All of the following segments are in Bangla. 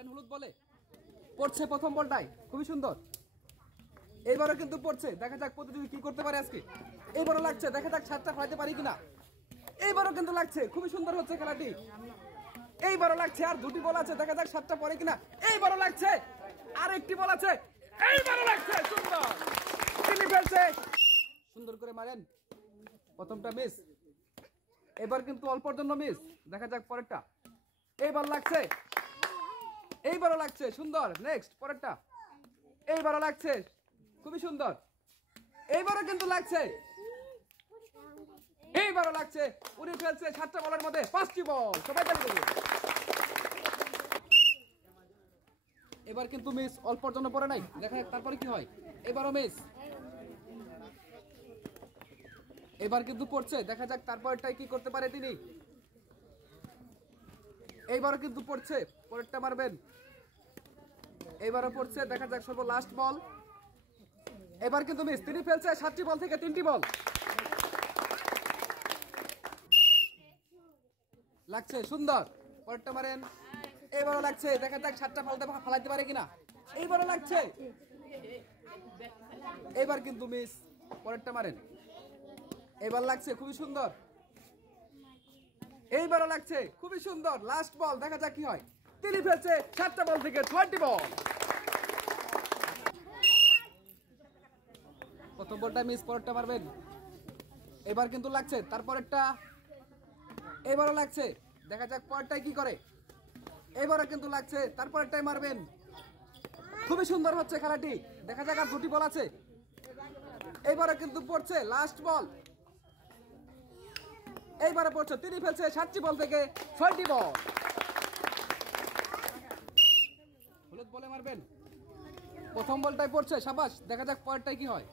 মারেন হলুদ বলে পড়ছে প্রথম বলটাই খুবই সুন্দর। এইবারও কিন্তু পড়ছে, দেখা যাক প্রতিযোগী কি করতে পারে আজকে। এইবারও লাগছে, দেখা যাক ছাদটা ফলাইতে পারি কিনা। এইবারও কিন্তু লাগছে, খুবই সুন্দর হচ্ছে খেলাটি। এইবারও লাগছে, আর দুটি বল আছে, দেখা যাক ছাদটা পড়ে কিনা। এইবারও লাগছে, আর একটি বল আছে, এইবারও লাগছে, সুন্দর তিনি ফেলছে, সুন্দর করে মারেন। প্রথমটা মিস, এবার কিন্তু অল্পর জন্য মিস, দেখা যাক পরেরটা। এইবার লাগছে, এইবারও লাগছে, সুন্দর। নেক্সট পরেরটা, এইবারও লাগছে, খুবই সুন্দর। এইবারও কিন্তু লাগছে, এইবারও লাগছে, উড়ে ফেলছে 7টা বলের মধ্যে 5টি বল। সবাই তালি দেবে। এবার কিন্তু মিস, অল্পর জন্য পড়ে নাই, দেখা যাক তারপরে কি হয়। এবারও মিস, এবার কিন্তু পড়ছে, দেখা যাক তারপরটাই কি করতে পারে তিনি। এইবারও কিন্তু পড়ছে, পরেরটা মারবেন। এইবারও পড়ছে, দেখা যাক সর্ব লাস্ট বল। এবার কিন্তু মিস, তিনি ফেলছে 7টি বল থেকে 3টি বল। লাগছে, সুন্দর, পরেরটা মারেন। এইবারও লাগছে, দেখা যাক 7টা ফালাইতে পারে কিনা। এইবারও লাগছে, এবার কিন্তু মিস, পরেরটা মারেন। এবার লাগছে, খুবই সুন্দর। এইবারও লাগছে, খুবই সুন্দর, লাস্ট বল, দেখা যাক কি হয়। তিনি ফেলছে 7টা বল থেকে 20 বল। প্রথম বলটা মিস, পরেরটা মারবেন। এবার কিন্তু লাগছে, তারপরেরটা। এবারও লাগছে, দেখা যাক পরেরটাই কি করে। এবারও কিন্তু লাগছে, তারপরেরটাই মারবেন। খুবই সুন্দর হচ্ছে খেলাটি, দেখা যাক আর দুটি বল আছে। এইবারও কিন্তু পড়ছে, লাস্ট বল। এইবারে পড়ছে, তিনি ফেলছে 7টি বল থেকে 6টি বল। হলুদ বলে মারবেন। প্রথম বলটাই পড়ছে, সাবাস, দেখা যাক পরেরটাই কি হয়।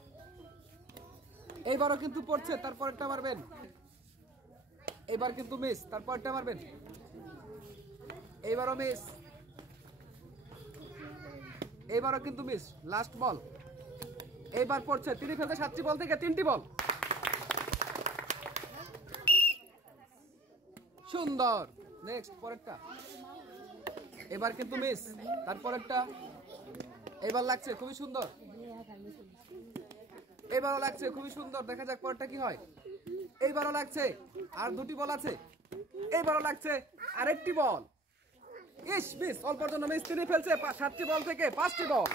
এইবারও কিন্তু পড়ছে, তারপরেরটা মারবেন। এবার কিন্তু মিস, তারপরেরটা মারবেন। এইবারও মিস, এইবারও কিন্তু মিস, লাস্ট বল। এইবার পড়ছে, তিনি ফেলছে 7টি বল থেকে 3টি বল। সুন্দর। নেক্সট পরেরটা, এবার কিন্তু মিস, তারপরেরটা। এবার লাগছে, খুবই সুন্দর। এবারও লাগছে, খুবই সুন্দর, দেখা যাক পরেরটা কি হয়। এইবারও লাগছে, আর দুটি বল আছে। এইবারও লাগছে, আরেকটি বল। ইস মিস, অল্পর জন্য মিস, তিনি ফেলছে 7টি বল থেকে 5টি বল।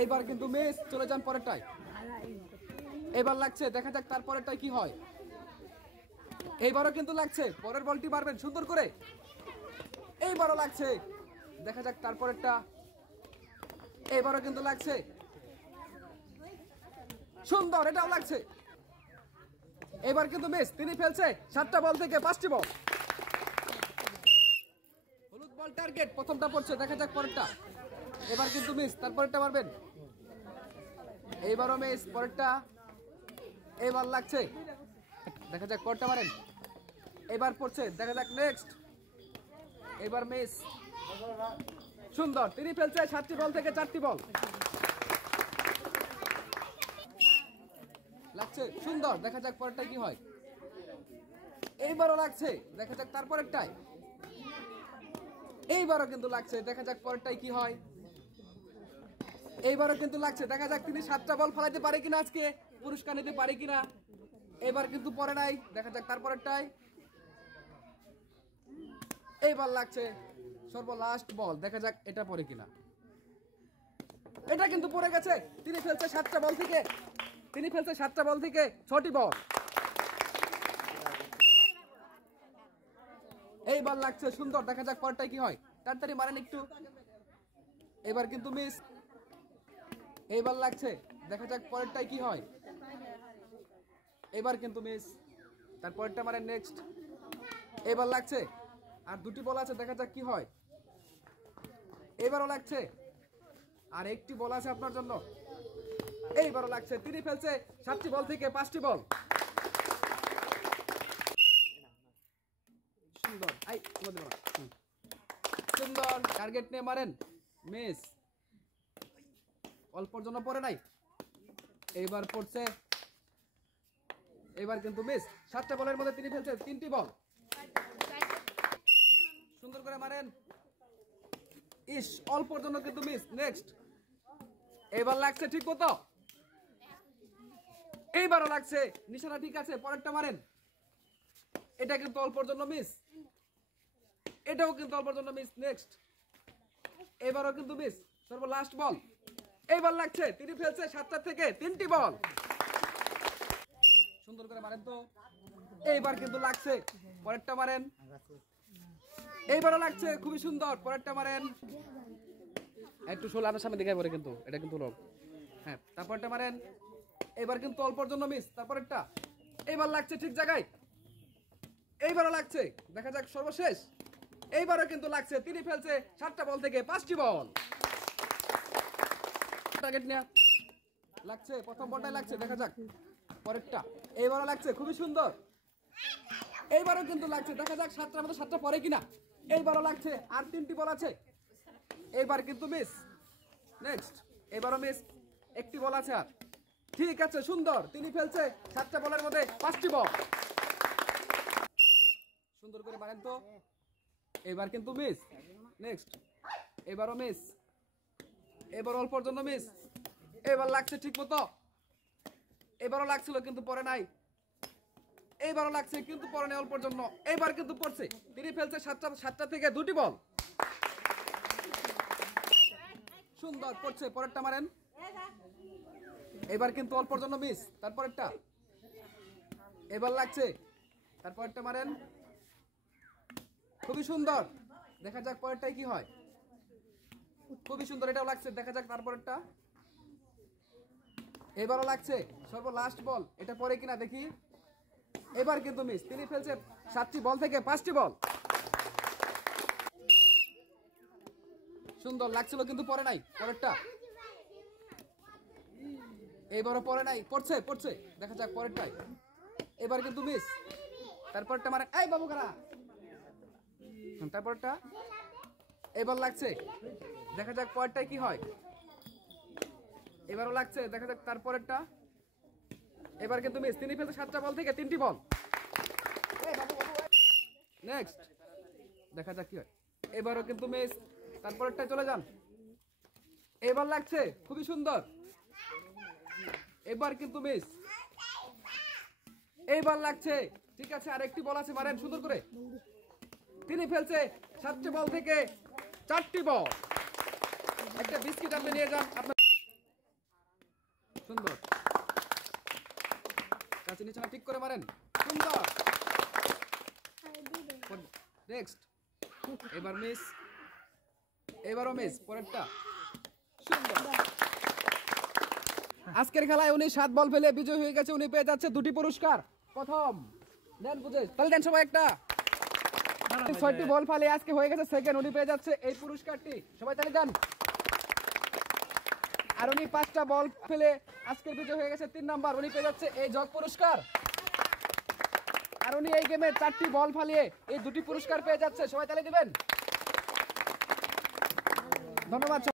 এইবার কিন্তু মিস, চলে যান পরেরটায়। এবার লাগছে, দেখা যাক তারপরেরটাই কি হয়। এইবারও কিন্তু লাগছে, পরের বলটি মারবেন সুন্দর করে। এইবারও লাগছে, দেখা যাক তারপরেরটা। এইবারও কিন্তু লাগছে, সুন্দর, এটাও লাগছে। এবার কিন্তু মিস, তিনি ফেলছে 7টা বল থেকে 5টি বল। হলুদ বল টার্গেট, প্রথমটা পড়ছে, দেখা যাক পরেরটা। এবার কিন্তু মিস, তারপরেরটা মারবেন। এইবারও মিস, পরেরটা। এবার লাগছে, দেখা যাক পরেরটা মারেন। এবার পড়ছে, দেখা যাক নেক্সট। এবার মিস, সুন্দর, তিনি ফেলছে 7টি বল থেকে 4টি বল। লাগছে, সুন্দর, দেখা যাক পরেরটা কি হয়। এইবারও লাগছে, দেখা যাক তারপরেরটাই। এইবারও কিন্তু লাগছে, দেখা যাক পরেরটাই কি হয়। এইবারও কিন্তু লাগছে, দেখা যাক তিনি 7টা বল ফলাইতে পারে কিনা, আজকে পুরস্কার নিতে পারে কিনা। এবার কিন্তু পরে নাই, দেখা যাক তারপরেরটাই। এইবার লাগছে, সর্বলাস্ট বল, দেখা যাক এটা পরে কিনা। এটা কিন্তু পড়ে গেছে, তিনি ফেলছে 7টা বল থেকে, তিনি ফেলছে 7টা বল থেকে 6টি বল। এইবার লাগছে, সুন্দর, দেখা যাক পরেরটাই কি হয়। তাড়াতাড়ি মারেন একটু। এবার কিন্তু মিস, এইবার লাগছে, দেখা যাক পরেরটাই কি হয়। এবার কিন্তু মিস, তারপরেরটা মারেন। নেক্সট, এবার লাগছে, আর দুটি বল আছে, দেখা যাক কি হয়। এবারও লাগছে, আর একটি বল আছে আপনার জন্য। এইবারও লাগছে, তিনি ফেলছে 7টি বল থেকে 5টি বল। সুন্দর, সুন্দর, টার্গেট নিয়ে মারেন। মিস, অল্পর জন্য পড়ে নাই। এইবার পড়ছে, এবার কিন্তু মিস, 7টা বলের মধ্যে তিনি ফেলছে 3টি বল। করে মারেন। ইস, অল্পর জন্য কিন্তু মিস। নেক্সট, এবার লাগছে ঠিক মতো, এইবারও লাগছে, নিশানা ঠিক আছে, পরেরটা মারেন। এটা কিন্তু অল্পর জন্য মিস, এটাও কিন্তু অল্পর জন্য মিস। নেক্সট, এবারও কিন্তু মিস, সর্ব লাস্ট বল, এইবার লাগছে, তিনি ফেলছে 7টা থেকে 3টি বল। সুন্দর করে মারেন তো, এইবার কিন্তু লাগছে, পরেরটা মারেন। এইবারও লাগছে, খুবই সুন্দর, পরেরটা মারেন। একটু শোল আপনার সামনে দেখাই পরে, কিন্তু এটা কিন্তু লোক। হ্যাঁ, তারপরটা মারেন। এবার কিন্তু অল্পর জন্য মিস, তারপরেরটা। এইবার লাগছে ঠিক জায়গায়, এইবারও লাগছে, দেখা যাক সর্বশেষ। এইবারও কিন্তু লাগছে, তিনি ফেলছে 7টা বল থেকে 5টি বল। টার্গেট নেয়া লাগছে, প্রথম বলটাই লাগছে, দেখা যাক পরেরটা। এইবারও লাগছে, খুবই সুন্দর। এইবারও কিন্তু লাগছে, দেখা যাক 7টার মধ্যে 7টা পরে কিনা। এইবারও লাগছে, আর 3টি বল আছে। এইবার কিন্তু মিস। নেক্সট, এবারও মিস, একটি বল আছে আর। ঠিক আছে, সুন্দর, তিনি ফেলছে 7টা বলের মধ্যে 5টি বল। সুন্দর করে মারেন তো, এবার কিন্তু মিস। নেক্সট, এবারও মিস, এবার অল্পর জন্য মিস। এবার লাগছে ঠিক মতো, এবারও লাগছিল কিন্তু পরে নাই। এইবারও লাগছে কিন্তু পরে নাই, অল্পর জন্য। এবার কিন্তু পড়ছে, তিনি ফেলছে 7টা থেকে 2টি বল। সুন্দর পড়ছে, পরেরটা মারেন। এবার কিন্তু অল্পর জন্য মিস, তারপরেরটা। এবার লাগছে, তারপরেরটা মারেন। খুবই সুন্দর, দেখা যাক পরেরটাই কি হয়। খুবই সুন্দর, এটাও লাগছে, দেখা যাক তারপরেরটা। এবারও লাগছে, সর্ব লাস্ট বল, এটা পরে কিনা দেখি। এবার কিন্তু মিস, তিনি ফেলছে 7টি বল থেকে 5টি বল। সুন্দর লাগছিল কিন্তু পরে নাই, পরেরটা। এইবারও পরে নাই, পড়ছে পড়ছে, দেখা যাক পরেরটাই। এবার কিন্তু মিস, তারপরটা মানে এই বাবু কারা, তারপরটা। এবার লাগছে, দেখা যাক পরেরটাই কি হয়। এবারও লাগছে, দেখা যাক তারপরেরটা। এবার কিন্তু মিস, তিনি ফেলছে 7টা বল থেকে 3টি বল। নেক্সট, দেখা যাক কি হয়। এবারও কিন্তু মিস, তারপরেরটা চলে যান। এবার লাগছে, খুবই সুন্দর। এবার কিন্তু মিস, এইবার লাগছে, ঠিক আছে, আর একটি বল আছে, মারেন সুন্দর করে। তিনি ফেলছে 7টি বল থেকে 4টি বল। একটা বিস্কিট আপনি নিয়ে যান আপনার। সুন্দর, কাছে নিচে ঠিক করে মারেন, সুন্দর। নেক্সট, এবার মিস, এবারও মিস, পরেরটা। সুন্দর। আজকের খেলায় উনি 7 বল ফেলে বিজয় হয়ে গেছে, উনি পেয়ে যাচ্ছে 2টি পুরস্কার। প্রথম দেন, বুঝে তাহলে দেন সবাই একটা। 6টি বল ফেলে আজকে হয়ে গেছে সেকেন্ড, উনি পেয়ে যাচ্ছে এই পুরস্কারটি, সবাই তাহলে দেন। আর উনি 5টা বল ফেলে আজকের বিজয় হয়ে গেছে 3 নাম্বার, উনি পেয়ে যাচ্ছে এই জগ পুরস্কার। আর উনি এই গেমে 4টি বল ফালিয়ে এই 2টি পুরস্কার পেয়ে যাচ্ছে, সবাই তাহলে দিবেন। ধন্যবাদ।